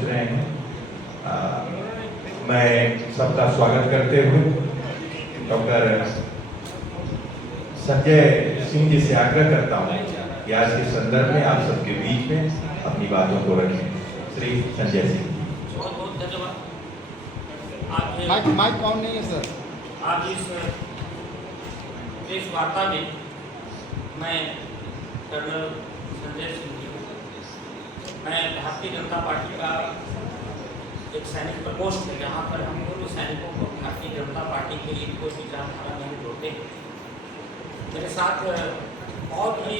पहुंच रहे हैं। मैं सबका स्वागत करते हुए डॉक्टर संजय सिंह जी से आग्रह करता हूं कि आज के संदर्भ में आप सबके बीच में अपनी बातों को रखें। श्री संजय सिंह। बहुत बहुत धन्यवाद। आज माइक ऑन नहीं है सर। आज इस प्रेस वार्ता में मैं कर्नल संजय सिंह जी, मैं भारतीय जनता पार्टी का एक सैनिक प्रकोष्ठ है जहाँ पर हम लोग सैनिकों को भारतीय जनता पार्टी के लिए कोई विचारधारा नहीं जोड़ते हैं। मेरे साथ बहुत ही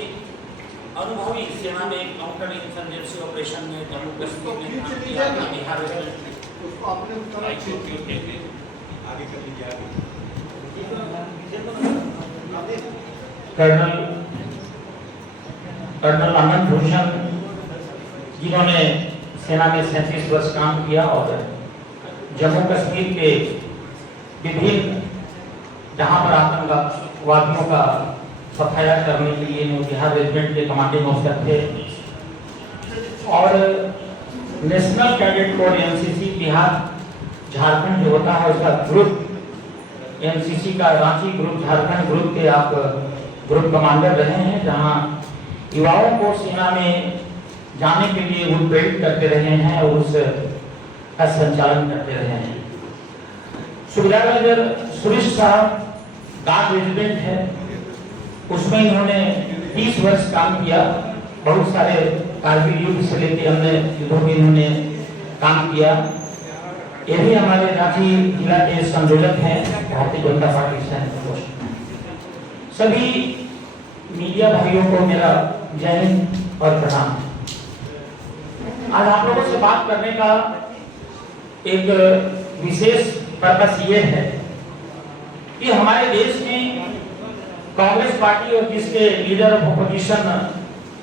अनुभवी सेना में काउंटर इंसर्जेंसी ऑपरेशन में जम्मू कश्मीर में बिहार कर्नल आनंद भूषण जिन्होंने सेना में 37 वर्ष काम किया और जम्मू कश्मीर के विभिन्न जहां पर आतंकवादियों का सफाया करने के लिए बिहार रेजिमेंट के कमांडिंग ऑफिसर थे और national cadet corps NCC Bihar Jharkhand जो होता है उसका ग्रुप एनसीसी का रांची ग्रुप झारखंड ग्रुप के आप ग्रुप कमांडर रहे हैं, जहां युवाओं को सेना में जाने के लिए वो प्रेरित करते रहे हैं और उसका संचालन करते रहे हैं। सुविधानगर सुरेश साहब गार्ड रेजिडेंट है, उसमें इन्होंने 30 वर्ष काम किया। बहुत सारे कारगिल युद्ध से लेकर अन्य युद्धों में इन्होंने काम किया। ये भी हमारे रांची जिला के संयोजक हैं भारतीय जनता पार्टी से। सभी मीडिया भाइयों को मेरा जय हिंद और प्रणाम। आज आप लोगों से बात करने का एक विशेष पर्पस ये है कि हमारे देश में कांग्रेस पार्टी और जिसके leader of opposition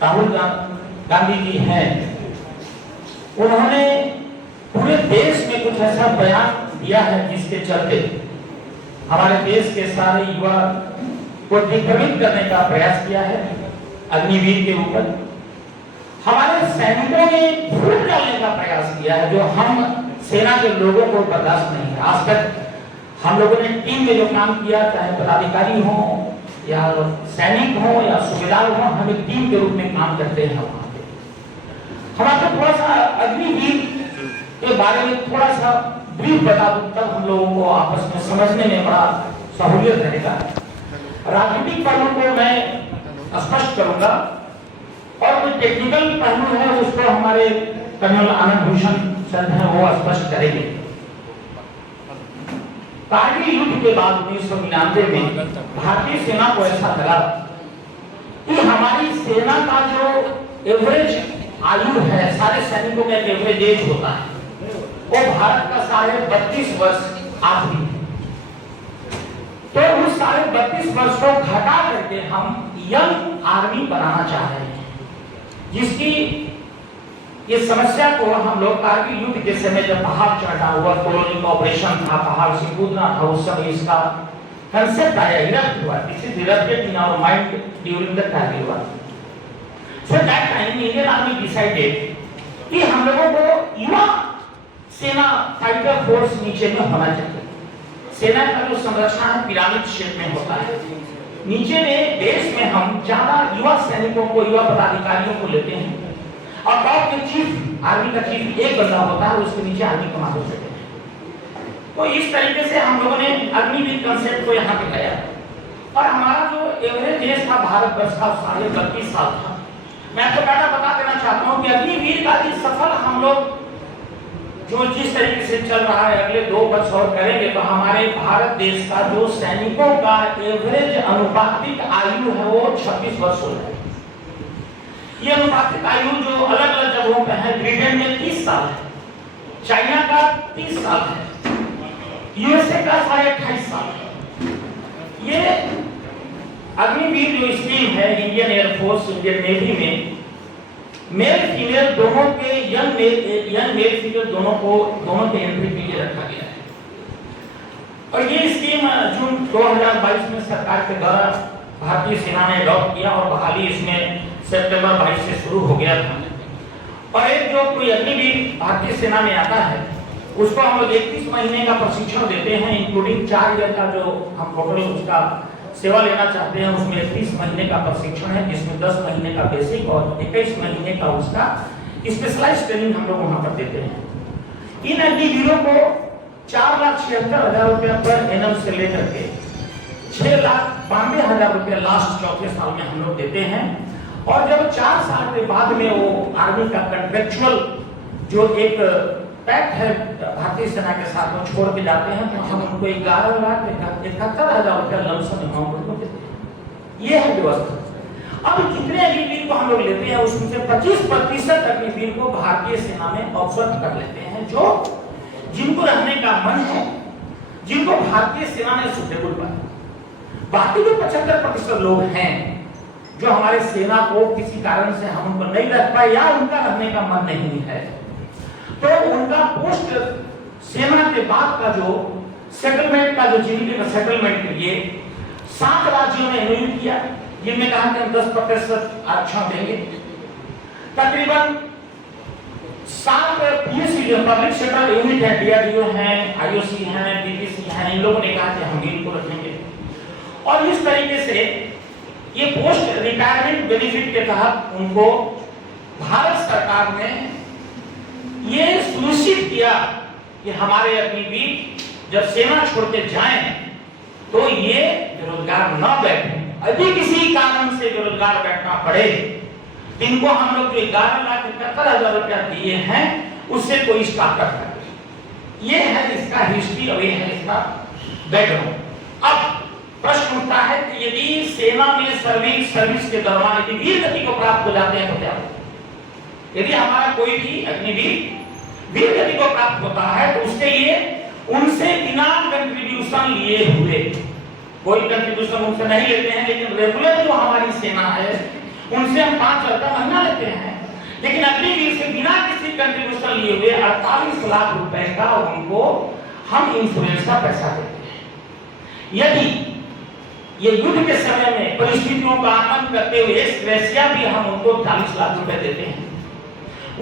Rahul Gandhi ji हैं, उन्होंने पूरे देश में कुछ ऐसा बयान दिया है जिसके चलते हमारे देश के सारे युवा को दिग्भ्रमित करने का प्रयास किया है। अग्निवीर के ऊपर हमारे सैनिकों ने फूट डालने का प्रयास किया है, जो हम सेना के लोगों को बर्दाश्त नहीं है। आज तक हम लोगों ने टीम में जो काम किया, चाहे पदाधिकारी हो या सैनिक हो या सूबेदार हो, हम एक टीम के रूप में काम करते हैं। वहां पे हम आपको थोड़ा सा अग्निवीर के बारे में थोड़ा सा ब्रीफ बता दूं, तब हम लोगों को आपस में समझने में बड़ा सहूलियत रहेगा। राजनीतिक पहलू को मैं स्पष्ट करूंगा और जो टेक्निकल पहलू है उसको हमारे कर्नल आनंद भूषण सर हैं, वो स्पष्ट करेंगे। कारगिल युद्ध के बाद 1999 में भारतीय सेना को ऐसा लगा कि हमारी सेना का जो एवरेज आयु है, सारे सैनिकों का एक एवरेज एज होता है, वो भारत का 32.5 वर्ष आखिरी है। तो उस 32.5 वर्ष को घटा करके हम यंग आर्मी बनाना चाह रहे हैं, जिसकी ये समस्या को हम लोग कारगिल युद्ध के समय जब पहाड़ चढ़ना हुआ, कॉलोनी का ऑपरेशन था, पहाड़ से कूदना था, उस समय इसका कंसेप्ट आया, इरप्ट हुआ। This is erupted in our mind during the Kargil war. So that time Indian army decided कि हम लोगों को युवा सेना फाइटर फोर्स नीचे में होना चाहिए। सेना का जो संरचना है पिरामिड शेप में होता है। नीचे में बेस में हम ज्यादा युवा सैनिकों को, युवा पदाधिकारियों को लेते हैं और टॉप के चीफ, आर्मी का चीफ एक बंदा होता है, उसके नीचे आर्मी कमांडो देते हैं। तो इस तरीके से हम लोगों ने अग्निवीर कंसेप्ट को यहाँ पे लाया और हमारा जो एवरेज एज था भारतवर्ष का 32.5 साल था। मैं आपको पहले बता देना चाहता हूँ कि अग्निवीर का भी सफल हम लोग जो जिस तरीके से चल रहा है, अगले 2 वर्ष और करेंगे तो हमारे भारत देश का जो सैनिकों का एवरेज अनुपातिक आयु है वो 26 वर्ष हो जाएगा। ये अनुपातिक आयु जो अलग अलग जगहों पे है, ब्रिटेन में 30 साल है, चाइना का 30 साल है, यूएसए का 28.5 साल है। ये अग्निवीर जो स्कीम है इंडियन एयरफोर्स, इंडियन नेवी में मेल फीमेल दोनों के यंग मेल फीमेल दोनों के एंट्री के लिए रखा गया है। और ये स्कीम जून 2022 में सरकार के द्वारा भारतीय सेना ने अडॉप्ट किया और बहाली इसमें सितंबर 22 से शुरू हो गया था। और एक जो कोई अग्निवीर भारतीय सेना में आता है उसको हम लोग 31 महीने का प्रशिक्षण देते हैं, इंक्लूडिंग 4 ईयर का जो हम टोटल उसका सेवा लेना चाहते हैं उसमें 31 महीने का प्रशिक्षण है, जिसमें 10 महीने का बेसिक और 21 महीने का उसका स्पेशलाइज्ड ट्रेनिंग हम लोग वहां पर देते हैं। इन अग्निवीरों को 4,76,000 रुपया पर एनम से लेकर के 6,92,000 रुपया लास्ट चौथे साल में हम लोग देते हैं। और जब 4 साल के बाद में वो आर्मी का कॉन्ट्रेक्चुअल जो एक पैक्ट है भारतीय सेना के साथ वो छोड़ के जाते हैं तो हम उनको 11,71,000 रुपया लमसम अमाउंट देते हैं। ये है व्यवस्था। अब जितने अग्निवीर को हम लोग लेते हैं उसमें से 25% अग्निवीर को भारतीय सेना में ऑब्जर्व कर लेते हैं, जो जिनको रहने का मन है, जिनको भारतीय सेना ने सुटेबल बनाया। बाकी जो 75% लोग हैं जो हमारे सेना को किसी कारण से हम उनको नहीं रख पाए या उनका रहने का मन नहीं है, तो उनका पोस्ट सेना के बाद का जो सेटलमेंट का जो जिंदगी का सेटलमेंट के लिए 7 राज्यों ने एमओयू किया, जिनमें कहा कि हम 10% आरक्षण देंगे। तकरीबन 7 पीएससी जो पब्लिक सेक्टर यूनिट है, डीआरडीओ है, आईओसी है, बीपीसी है, इन लोगों ने कहा कि हम इनको रखेंगे। और इस तरीके से ये पोस्ट रिटायरमेंट बेनिफिट के तहत उनको भारत सरकार ने ये सुनिश्चित किया कि हमारे अग्निवीर जब सेना छोड़ के जाएं तो ये बेरोजगार न बैठे। यदि किसी कारण से बेरोजगार बैठना पड़े, इनको हम लोग जो 11,71,000 रुपया दिए हैं उससे कोई स्टार्टअप करे। ये है इसका हिस्ट्री और ये है इसका बैकग्राउंड। अब प्रश्न उठता है कि यदि सेना में सर्विस के दौरान यदि वीर गति को प्राप्त हो जाते हैं तो क्या होगा? यदि हमारा कोई भी अग्निवीर वीर गति को प्राप्त होता है तो उसके लिए उनसे बिना कंट्रीब्यूशन लिए हुए, कोई कंट्रीब्यूशन उनसे नहीं लेते हैं, लेकिन रेगुलर जो हमारी सेना है उनसे हम 5,000 का महीना लेते हैं, लेकिन अग्निवीर से बिना किसी कंट्रीब्यूशन लिए हुए 48 लाख रुपए का उनको हम इंश्योरेंस का पैसा देते हैं। यदि ये युद्ध के समय में परिस्थितियों का आकलन करते हुए ग्रेसिया भी हम उनको 40 लाख रुपए देते हैं।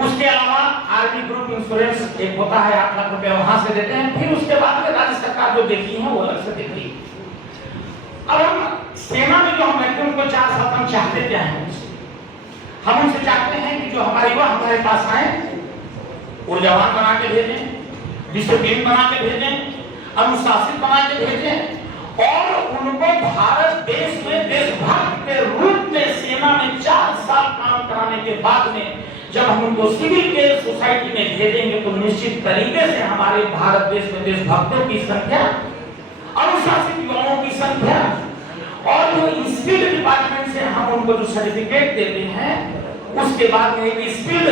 उसके अलावा आर्मी ग्रुप इंश्योरेंस एक होता है 8 लाख रुपए वहां से देते हैं। फिर उसके बाद में राज्य सरकार जो देती है वो अलग से देती है। अब हम सेना में जो हम रहते हैं उनको 4 साल हम चाहते क्या है उनसे? हम उनसे चाहते हैं कि जो हमारे युवा हमारे पास आए, ऊर्जावान बना के भेजें, डिसिप्लिन बना के भेजें, अनुशासित बना के भेजें और उनको भारत देश में देशभक्त के रूप में सेना में 4 साल काम कराने के बाद में जब हम उनको सिविल के सोसाइटी में भेजेंगे तो निश्चित तरीके से हमारे भारत देश में देशभक्तों की संख्या, अनुशासित युवाओं की संख्या और जो स्किल डिपार्टमेंट से हम उनको जो सर्टिफिकेट देते हैं उसके बाद में एक स्किल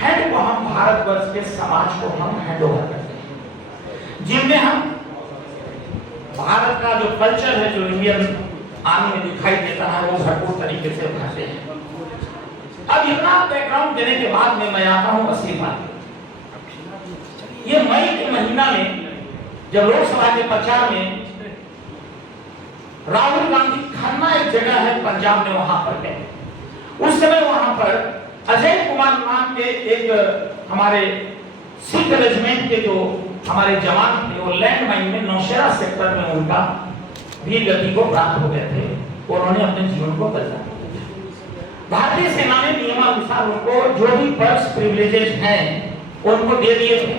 हेड को हम भारतवर्ष के समाज को हम हैंड ओवर करते हैं, जिनमें हम भारत का जो कल्चर है जो इंडियन आर्मी में दिखाई देता है वो भरपूर तरीके से उठाते हैं। अब इतना बैकग्राउंड देने के बाद में मैं आता हूं असली बात। ये मई के महीना में जब लोकसभा के प्रचार में राहुल गांधी खन्ना एक जगह है पंजाब में वहां पर गए, उस समय वहां पर अजय कुमार नाम के एक हमारे सिख रेजिमेंट के जो हमारे जवान थे वो लैंड माइन में नौशेरा सेक्टर में उनका वीर गति को प्राप्त हो गए थे। उन्होंने अपने जीवन को बदला। भारतीय सेना ने नियमानुसार उनको जो भी पर्क्स प्रिविलेजेस हैं उनको दे दिए थे।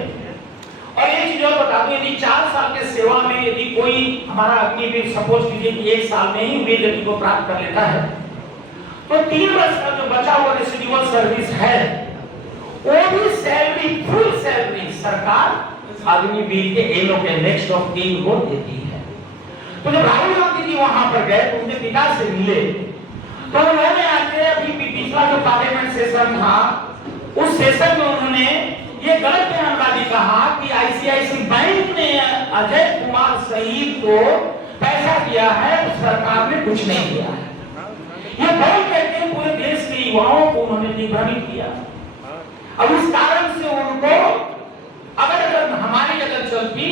और एक चीज और बता दूं, यदि 4 साल के सेवा में यदि कोई हमारा अग्निवीर सपोज कीजिए कि 1 साल में ही वीर गति को प्राप्त कर लेता है तो 3 वर्ष का जो बचा हुआ रेसिडुअल सर्विस है वो भी सैलरी, फुल सैलरी सरकार अग्निवीर के एलो के नेक्स्ट ऑफ किंग को देती है। तो जब राहुल गांधी जी वहां पर गए तो उनके पिता से मिले तो उन्होंने आके अभी पिछला जो पार्लियामेंट सेशन था उस सेशन में उन्होंने ये गलत बयानबाजी कहा कि आईसीआईसी बैंक ने अजय कुमार शहीद को पैसा दिया है, सरकार ने कुछ नहीं दिया है। ये बोल करके पूरे देश के युवाओं को उन्होंने दिग्भ्रमित किया। अब इस कारण से उनको अगर हमारी अगर चलती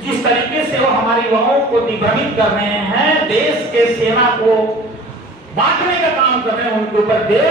जिस तरीके से वो हमारे युवाओं को दिग्भ्रमित कर रहे हैं, देश के सेना को बांटने का काम कर रहे हैं, उनके ऊपर देश